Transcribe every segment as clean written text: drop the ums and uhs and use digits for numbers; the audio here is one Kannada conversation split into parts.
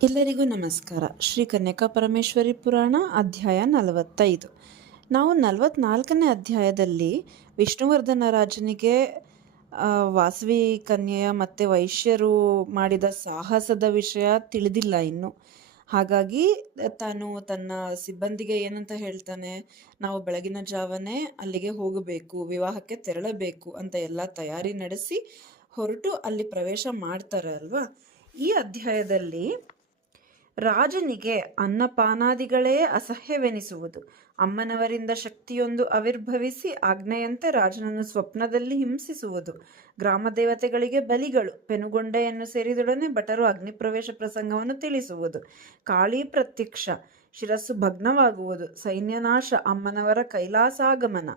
ಎಲ್ಲರಿಗೂ ನಮಸ್ಕಾರ. ಶ್ರೀ ಕನ್ಯಕಾ ಪರಮೇಶ್ವರಿ ಪುರಾಣ ಅಧ್ಯಾಯ 45. ನಾವು 44ನೇ ಅಧ್ಯಾಯದಲ್ಲಿ ವಿಷ್ಣುವರ್ಧನ ರಾಜನಿಗೆ ವಾಸವಿ ಕನ್ಯೆಯ ಮತ್ತು ವೈಶ್ಯರು ಮಾಡಿದ ಸಾಹಸದ ವಿಷಯ ತಿಳಿದಿಲ್ಲ ಇನ್ನು. ಹಾಗಾಗಿ ತಾನು ತನ್ನ ಸಿಬ್ಬಂದಿಗೆ ಏನಂತ ಹೇಳ್ತಾನೆ, ನಾವು ಬೆಳಗಿನ ಜಾವನೇ ಅಲ್ಲಿಗೆ ಹೋಗಬೇಕು, ವಿವಾಹಕ್ಕೆ ತೆರಳಬೇಕು ಅಂತ ಎಲ್ಲ ತಯಾರಿ ನಡೆಸಿ ಹೊರಟು ಅಲ್ಲಿ ಪ್ರವೇಶ ಮಾಡ್ತಾರೆ ಅಲ್ವಾ. ಈ ಅಧ್ಯಾಯದಲ್ಲಿ ರಾಜನಿಗೆ ಅನ್ನಪಾನಾದಿಗಳೇ ಅಸಹ್ಯವೆನಿಸುವುದು. ಅಮ್ಮನವರಿಂದ ಶಕ್ತಿಯೊಂದು ಆವಿರ್ಭವಿಸಿ ಆಜ್ಞೆಯಂತೆ ರಾಜನನ್ನು ಸ್ವಪ್ನದಲ್ಲಿ ಹಿಂಸಿಸುವುದು. ಗ್ರಾಮ ದೇವತೆಗಳಿಗೆ ಬಲಿಗಳು. ಪೆನುಗೊಂಡೆಯನ್ನು ಸೇರಿದೊಡನೆ ಭಟರು ಅಗ್ನಿಪ್ರವೇಶ ಪ್ರಸಂಗವನ್ನು ತಿಳಿಸುವುದು. ಕಾಳಿ ಪ್ರತ್ಯಕ್ಷ. ಶಿರಸ್ಸು ಭಗ್ನವಾಗುವುದು. ಸೈನ್ಯನಾಶ. ಅಮ್ಮನವರ ಕೈಲಾಸಾಗಮನ.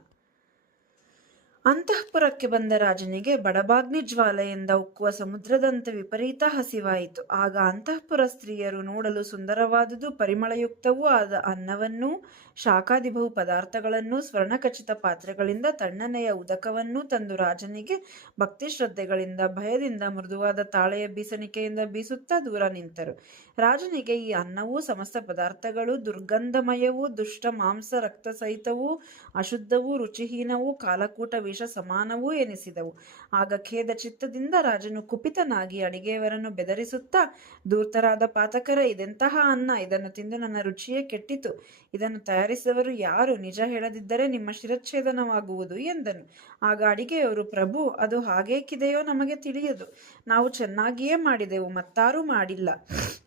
ಅಂತಃಪುರಕ್ಕೆ ಬಂದ ರಾಜನಿಗೆ ಬಡಬಾಗ್ನಿ ಜ್ವಾಲೆಯಿಂದ ಉಕ್ಕುವ ಸಮುದ್ರದಂತೆ ವಿಪರೀತ ಹಸಿವಾಯಿತು. ಆಗ ಅಂತಃಪುರ ಸ್ತ್ರೀಯರು ನೋಡಲು ಸುಂದರವಾದುದು ಪರಿಮಳಯುಕ್ತವೂ ಆದ ಅನ್ನವನ್ನೂ ಶಾಖಾದಿಬಹು ಪದಾರ್ಥಗಳನ್ನೂ ಸ್ವರ್ಣಖಚಿತ ಪಾತ್ರೆಗಳಿಂದ ತಣ್ಣನೆಯ ಉದಕವನ್ನೂ ತಂದು ರಾಜನಿಗೆ ಭಕ್ತಿ ಶ್ರದ್ಧೆಗಳಿಂದ ಭಯದಿಂದ ಮೃದುವಾದ ತಾಳೆಯ ಬೀಸಣಿಕೆಯಿಂದ ಬೀಸುತ್ತಾ ದೂರ ನಿಂತರು. ರಾಜನಿಗೆ ಈ ಅನ್ನವೂ ಸಮಸ್ತ ಪದಾರ್ಥಗಳು ದುರ್ಗಂಧಮಯವೂ ದುಷ್ಟ ಮಾಂಸ ರಕ್ತಸಹಿತವೂ ಅಶುದ್ಧವೂ ರುಚಿಹೀನವೂ ಕಾಲಕೂಟ ವಿಷ ಸಮಾನವೂ ಎನಿಸಿದವು. ಆಗ ಖೇದ ಚಿತ್ತದಿಂದ ರಾಜನು ಕುಪಿತನಾಗಿ ಅಡಿಗೆಯವರನ್ನು ಬೆದರಿಸುತ್ತಾ, ಧೂರ್ತರಾದ ಪಾತಕರ, ಇದೆಂತಹ ಅನ್ನ, ಇದನ್ನು ತಿಂದು ನನ್ನ ರುಚಿಯೇ ಕೆಟ್ಟಿತು. ಇದನ್ನು ತಯಾರಿಸಿದವರು ಯಾರು? ನಿಜ ಹೇಳದಿದ್ದರೆ ನಿಮ್ಮ ಶಿರಚ್ಛೇದನವಾಗುವುದು ಎಂದನು. ಆಗ ಅಡಿಗೆಯವರು, ಪ್ರಭು, ಅದು ಹಾಗೇಕಿದೆಯೋ ನಮಗೆ ತಿಳಿಯದು. ನಾವು ಚೆನ್ನಾಗಿಯೇ ಮಾಡಿದೆವು, ಮತ್ತಾರೂ ಮಾಡಿಲ್ಲ.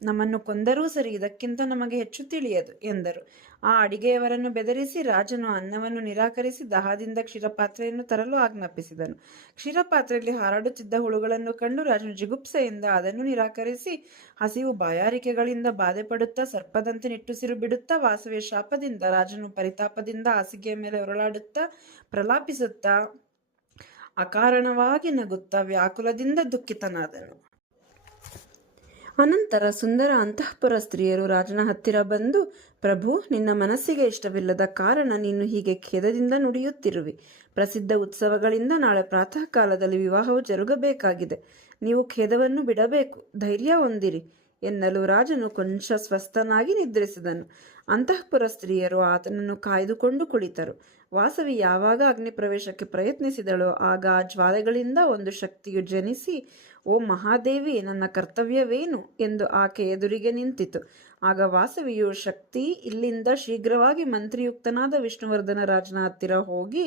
ನಮ್ಮನ್ನು ಕೊಂದರೂ ಸರಿ, ಇದಕ್ಕಿಂತ ನಮಗೆ ಹೆಚ್ಚು ತಿಳಿಯದು ಎಂದರು. ಆ ಅಡಿಗೆಯವರನ್ನು ಬೆದರಿಸಿ ರಾಜನು ಅನ್ನವನ್ನು ನಿರಾಕರಿಸಿ ದಹದಿಂದ ಕ್ಷೀರಪಾತ್ರೆಯನ್ನು ತರಲು ಆಜ್ಞಾಪಿಸಿದನು. ಕ್ಷೀರಪಾತ್ರೆಯಲ್ಲಿ ಹಾರಾಡುತ್ತಿದ್ದ ಹುಳುಗಳನ್ನು ಕಂಡು ರಾಜನು ಜಿಗುಪ್ಸೆಯಿಂದ ಅದನ್ನು ನಿರಾಕರಿಸಿ ಹಸಿವು ಬಾಯಾರಿಕೆಗಳಿಂದ ಬಾಧೆ ಪಡುತ್ತಾ ಸರ್ಪದಂತೆ ನಿಟ್ಟುಸಿರು ಬಿಡುತ್ತಾ ವಾಸವಿಯ ಶಾಪದಿಂದ ರಾಜನು ಪರಿತಾಪದಿಂದ ಹಾಸಿಗೆಯ ಮೇಲೆ ಹೊರಳಾಡುತ್ತಾ ಪ್ರಲಾಪಿಸುತ್ತಾ ಅಕಾರಣವಾಗಿ ನಗುತ್ತಾ ವ್ಯಾಕುಲದಿಂದ ದುಃಖಿತನಾದನು. ಅನಂತರ ಸುಂದರ ಅಂತಃಪುರ ಸ್ತ್ರೀಯರು ರಾಜನ ಹತ್ತಿರ ಬಂದು, ಪ್ರಭು, ನಿನ್ನ ಮನಸ್ಸಿಗೆ ಇಷ್ಟವಿಲ್ಲದ ಕಾರಣ ನೀನು ಹೀಗೆ ಖೇದದಿಂದ ನುಡಿಯುತ್ತಿರುವಿ. ಪ್ರಸಿದ್ಧ ಉತ್ಸವಗಳಿಂದ ನಾಳೆ ಪ್ರಾತಃ ಕಾಲದಲ್ಲಿ ವಿವಾಹವು ಜರುಗಬೇಕಾಗಿದೆ. ನೀವು ಖೇದವನ್ನು ಬಿಡಬೇಕು, ಧೈರ್ಯ ಹೊಂದಿರಿ ಎನ್ನಲು ರಾಜನು ಕೊಂಚ ಸ್ವಸ್ಥನಾಗಿ ನಿದ್ರಿಸಿದನು. ಅಂತಃಪುರ ಸ್ತ್ರೀಯರು ಆತನನ್ನು ಕಾಯ್ದುಕೊಂಡು ಕುಳಿತರು. ವಾಸವಿ ಯಾವಾಗ ಅಗ್ನಿ ಪ್ರವೇಶಕ್ಕೆ ಪ್ರಯತ್ನಿಸಿದಳೋ ಆಗ ಆ ಜ್ವಾಲೆಗಳಿಂದ ಒಂದು ಶಕ್ತಿಯು ಜನಿಸಿ, ಓ ಮಹಾದೇವಿ, ನನ್ನ ಕರ್ತವ್ಯವೇನು ಎಂದು ಆಕೆ ಎದುರಿಗೆ ನಿಂತಿತು. ಆಗ ವಾಸವಿಯು, ಶಕ್ತಿ, ಇಲ್ಲಿಂದ ಶೀಘ್ರವಾಗಿ ಮಂತ್ರಿಯುಕ್ತನಾದ ವಿಷ್ಣುವರ್ಧನ ರಾಜನ ಹತ್ತಿರ ಹೋಗಿ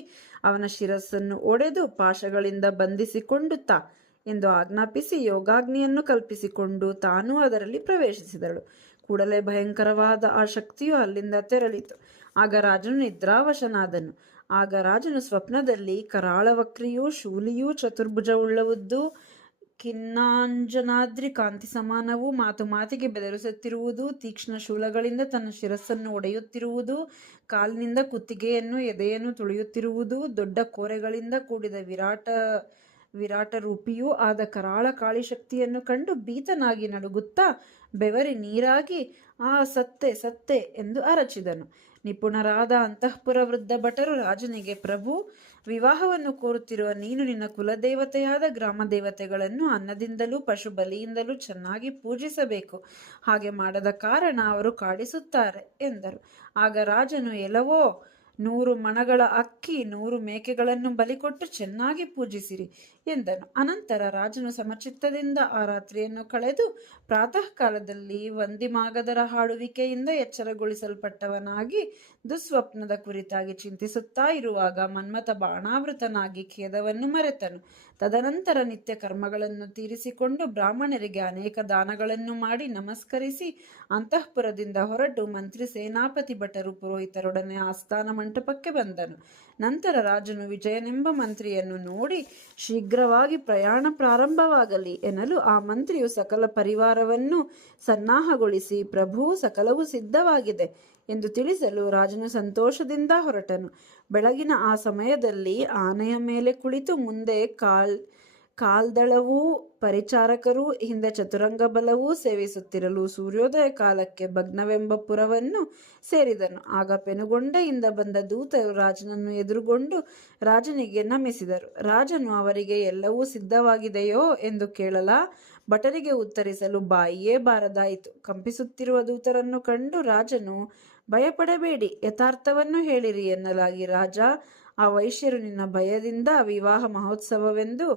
ಅವನ ಶಿರಸ್ಸನ್ನು ಒಡೆದು ಪಾಶಗಳಿಂದ ಬಂಧಿಸಿಕೊಂಡು ತಾ ಎಂದು ಆಜ್ಞಾಪಿಸಿ ಯೋಗಾಗ್ನಿಯನ್ನು ಕಲ್ಪಿಸಿಕೊಂಡು ತಾನೂ ಅದರಲ್ಲಿ ಪ್ರವೇಶಿಸಿದಳು. ಕೂಡಲೇ ಭಯಂಕರವಾದ ಆ ಶಕ್ತಿಯು ಅಲ್ಲಿಂದ ತೆರಳಿತು. ಆಗ ರಾಜನು ನಿದ್ರಾವಶನಾದನು. ಆಗ ರಾಜನು ಸ್ವಪ್ನದಲ್ಲಿ ಕರಾಳವಕ್ರಿಯೂ ಶೂಲಿಯೂ ಚತುರ್ಭುಜವುಳ್ಳವುದ್ದು ಖಿನ್ನಾಂಜನಾದ್ರಿ ಕಾಂತಿ ಸಮಾನವೂ ಮಾತು ಮಾತಿಗೆ ಬೆದರಿಸುತ್ತಿರುವುದು, ತೀಕ್ಷ್ಣ ಶೂಲಗಳಿಂದ ತನ್ನ ಶಿರಸ್ಸನ್ನು ಒಡೆಯುತ್ತಿರುವುದು, ಕಾಲಿನಿಂದ ಕುತ್ತಿಗೆಯನ್ನು ಎದೆಯನ್ನು ತುಳಿಯುತ್ತಿರುವುದು, ದೊಡ್ಡ ಕೋರೆಗಳಿಂದ ಕೂಡಿದ ವಿರಾಟ ರೂಪಿಯೂ ಆದ ಕರಾಳ ಕಾಳಿ ಶಕ್ತಿಯನ್ನು ಕಂಡು ಭೀತನಾಗಿ ನಡುಗುತ್ತಾ ಬೆವರಿ ನೀರಾಗಿ, ಆ ಸತ್ತೆ ಸತ್ತೆ ಎಂದು ಅರಚಿದನು. ನಿಪುಣರಾದ ಅಂತಃಪುರ ವೃದ್ಧ ಭಟರು ರಾಜನಿಗೆ, ಪ್ರಭು, ವಿವಾಹವನ್ನು ಕೋರುತ್ತಿರುವ ನೀನು ನಿನ್ನ ಕುಲದೇವತೆಯಾದ ಗ್ರಾಮ ದೇವತೆಗಳನ್ನು ಅನ್ನದಿಂದಲೂ ಪಶು ಬಲಿಯಿಂದಲೂ ಚೆನ್ನಾಗಿ ಪೂಜಿಸಬೇಕು. ಹಾಗೆ ಮಾಡದ ಕಾರಣ ಅವರು ಕಾಡಿಸುತ್ತಾರೆ ಎಂದರು. ಆಗ ರಾಜನು, ಎಲವೋ, 100 ಮಣಗಳ ಅಕ್ಕಿ 100 ಮೇಕೆಗಳನ್ನು ಬಲಿಕೊಟ್ಟು ಚೆನ್ನಾಗಿ ಪೂಜಿಸಿರಿ ಎಂದನು. ಅನಂತರ ರಾಜನು ಸಮಚಿತ್ತದಿಂದ ಆ ರಾತ್ರಿಯನ್ನು ಕಳೆದು ಪ್ರಾತಃ ಕಾಲದಲ್ಲಿ ವಂದಿಮಾಗದರ ಹಾಡುವಿಕೆಯಿಂದ ಎಚ್ಚರಗೊಳಿಸಲ್ಪಟ್ಟವನಾಗಿ ದುಸ್ವಪ್ನದ ಕುರಿತಾಗಿ ಚಿಂತಿಸುತ್ತಾ ಇರುವಾಗ ಮನ್ಮಥ ಬಾಣಾವೃತನಾಗಿ ಖೇದವನ್ನು ಮರೆತನು. ತದನಂತರ ನಿತ್ಯ ಕರ್ಮಗಳನ್ನು ತೀರಿಸಿಕೊಂಡು ಬ್ರಾಹ್ಮಣರಿಗೆ ಅನೇಕ ದಾನಗಳನ್ನು ಮಾಡಿ ನಮಸ್ಕರಿಸಿ ಅಂತಃಪುರದಿಂದ ಹೊರಟು ಮಂತ್ರಿ ಸೇನಾಪತಿ ಭಟರು ಪುರೋಹಿತರೊಡನೆ ಆಸ್ಥಾನ ಮಂಟಪಕ್ಕೆ ಬಂದನು. ನಂತರ ರಾಜನು ವಿಜಯನೆಂಬ ಮಂತ್ರಿಯನ್ನು ನೋಡಿ ಶೀಘ್ರವಾಗಿ ಪ್ರಯಾಣ ಪ್ರಾರಂಭವಾಗಲಿ ಎನ್ನಲು ಆ ಮಂತ್ರಿಯು ಸಕಲ ಪರಿವಾರವನ್ನು ಸನ್ನಾಹಗೊಳಿಸಿ, ಪ್ರಭು, ಸಕಲವೂ ಸಿದ್ಧವಾಗಿದೆ ಎಂದು ತಿಳಿಸಲು ರಾಜನು ಸಂತೋಷದಿಂದ ಹೊರಟನು. ಬೆಳಗಿನ ಆ ಸಮಯದಲ್ಲಿ ಆನೆಯ ಮೇಲೆ ಕುಳಿತು ಮುಂದೆ ಕಾಲ್ದಳವೂ ಪರಿಚಾರಕರೂ ಹಿಂದೆ ಚತುರಂಗ ಬಲವೂ ಸೇವಿಸುತ್ತಿರಲು ಸೂರ್ಯೋದಯ ಕಾಲಕ್ಕೆ ಭಗ್ನವೆಂಬ ಪುರವನ್ನು ಸೇರಿದನು. ಆಗ ಪೆನುಗೊಂಡೆಯಿಂದ ಬಂದ ದೂತರು ರಾಜನನ್ನು ಎದುರುಗೊಂಡು ರಾಜನಿಗೆ ನಮಿಸಿದರು. ರಾಜನು ಅವರಿಗೆ, ಎಲ್ಲವೂ ಸಿದ್ಧವಾಗಿದೆಯೋ ಎಂದು ಕೇಳಲ, ಭಟರಿಗೆ ಉತ್ತರಿಸಲು ಬಾಯಿಯೇ ಬಾರದಾಯಿತು. ಕಂಪಿಸುತ್ತಿರುವ ದೂತರನ್ನು ಕಂಡು ರಾಜನು, ಭಯಪಡಬೇಡಿ, ಯಥಾರ್ಥವನ್ನು ಹೇಳಿರಿ ಎನ್ನಲಾಗಿ, ರಾಜ, ಆ ವೈಶ್ಯರು ನಿನ್ನ ಭಯದಿಂದ ವಿವಾಹ ಮಹೋತ್ಸವವೆಂದು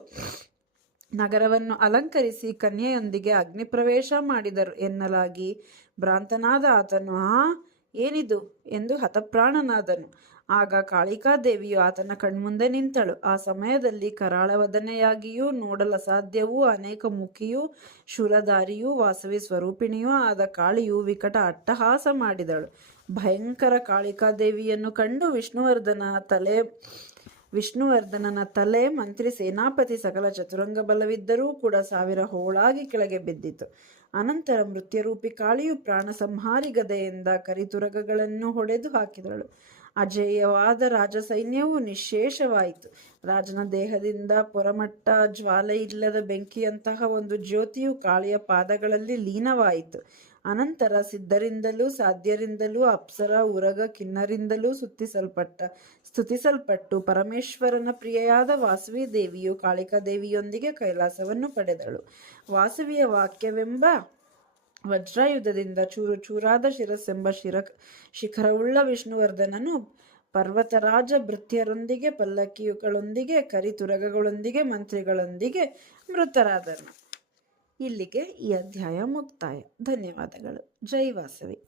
ನಗರವನ್ನು ಅಲಂಕರಿಸಿ ಕನ್ಯೆಯೊಂದಿಗೆ ಅಗ್ನಿಪ್ರವೇಶ ಮಾಡಿದರು ಎನ್ನಲಾಗಿ, ಭ್ರಾಂತನಾದ ಆತನು, ಏನಿದು ಎಂದು ಹತಪ್ರಾಣನಾದನು. ಆಗ ಕಾಳಿಕಾದೇವಿಯು ಆತನ ಕಣ್ಮುಂದೆ ನಿಂತಳು. ಆ ಸಮಯದಲ್ಲಿ ಕರಾಳವದನೆಯಾಗಿಯೂ ನೋಡಲಸಾಧ್ಯವೂ ಅನೇಕ ಮುಖಿಯೂ ಶೂಲಧಾರಿಯೂ ವಾಸವಿ ಸ್ವರೂಪಿಣಿಯೂ ಆದ ಕಾಳಿಯು ವಿಕಟ ಅಟ್ಟಹಾಸ ಮಾಡಿದಳು. ಭಯಂಕರ ಕಾಳಿಕಾದೇವಿಯನ್ನು ಕಂಡು ವಿಷ್ಣುವರ್ಧನನ ತಲೆ, ಮಂತ್ರಿ, ಸೇನಾಪತಿ, ಸಕಲ ಚತುರಂಗ ಬಲವಿದ್ದರೂ ಕೂಡ 1000 ಹೋಳಾಗಿ ಕೆಳಗೆ ಬಿದ್ದಿತು. ಅನಂತರ ಮೃತ್ಯರೂಪಿ ಕಾಳಿಯು ಪ್ರಾಣ ಸಂಹಾರಿ ಗದೆಯಿಂದ ಕರಿತುರಗಗಳನ್ನು ಹೊಡೆದು ಹಾಕಿದಳು. ಅಜೇಯವಾದ ರಾಜಸೈನ್ಯವು ನಿಶ್ಶೇಷವಾಯಿತು. ರಾಜನ ದೇಹದಿಂದ ಪೊರಮಟ್ಟ ಜ್ವಾಲೆ ಇಲ್ಲದ ಬೆಂಕಿಯಂತಹ ಒಂದು ಜ್ಯೋತಿಯು ಕಾಳಿಯ ಪಾದಗಳಲ್ಲಿ ಲೀನವಾಯಿತು. ಅನಂತರ ಸಿದ್ಧರಿಂದಲೂ ಸಾಧ್ಯರಿಂದಲೂ ಅಪ್ಸರ ಉರಗ ಕಿನ್ನರಿಂದಲೂ ಸ್ತುತಿಸಲ್ಪಟ್ಟು ಪರಮೇಶ್ವರನ ಪ್ರಿಯೆಯಾದ ವಾಸವಿ ದೇವಿಯು ಕಾಳಿಕಾದೇವಿಯೊಂದಿಗೆ ಕೈಲಾಸವನ್ನು ಪಡೆದಳು. ವಾಸವಿಯ ವಾಕ್ಯವೆಂಬ ವಜ್ರಾಯುಧದಿಂದ ಚೂರು ಚೂರಾದ ಶಿರಸ್ಸೆಂಬ ಶಿಖರವುಳ್ಳ ವಿಷ್ಣುವರ್ಧನನು ಪರ್ವತರಾಜ ಭೃತ್ಯರೊಂದಿಗೆ, ಪಲ್ಲಕ್ಕಿಗಳೊಂದಿಗೆ, ಕರಿತುರಗಗಳೊಂದಿಗೆ, ಮಂತ್ರಿಗಳೊಂದಿಗೆ ಮೃತರಾದನು. ಇಲ್ಲಿಗೆ ಈ ಅಧ್ಯಾಯ ಮುಕ್ತಾಯ. ಧನ್ಯವಾದಗಳು. ಜೈ ವಾಸವಿ.